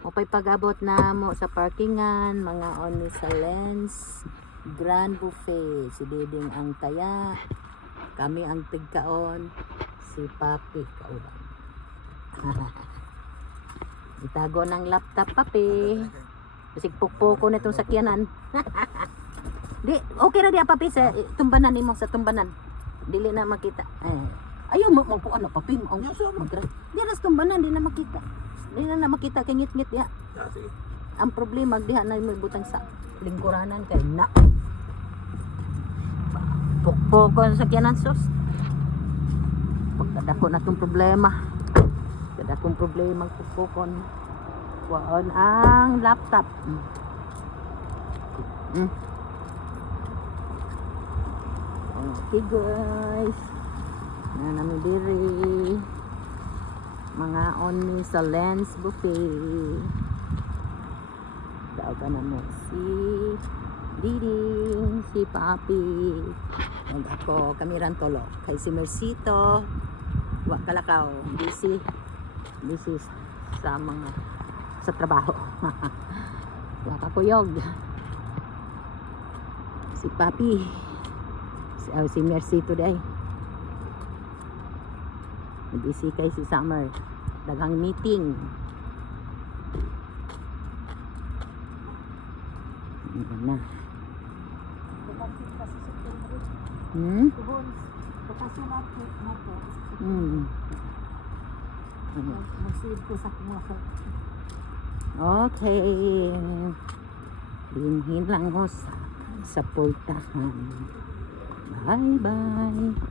Upay pag-abot na mo sa parkingan, mga oni sa Lens Grand Buffet. Si Diding ang taya, kami ang tigkaon, si Papi kauban. Itago ng laptop, Papi. Bisig pukpoko na itong sakyanan. Di, okay na di Papi sa tumbanan nimo sa tumbanan. Dili na makita. Ayaw mo po ano Papi. Di na sa tumbanan, di na makita. Di na makita kay ngit-ngit ya. Ang problema diha na mo butang sa lingkuranan kay na. Pukpoko sa sakyanan sus. Pagkadako na itong problema. Kadakong problema pukpokon. Kuhaan ang laptop. Okay guys. Na namin diri. Mga oni sa Lens Buffet. Daw na mo si Diding, si Papi. Ug ako kami ran tolo kay si Mercito. Wa kalakaw, busy sa mga sa trabaho. Wa ka kuyog. Si Papi. Si Mercito day. Busy kay si Summer. Daghang meeting. Ayan na. Okay. Binhin lang ko sa pultahan. Bye bye.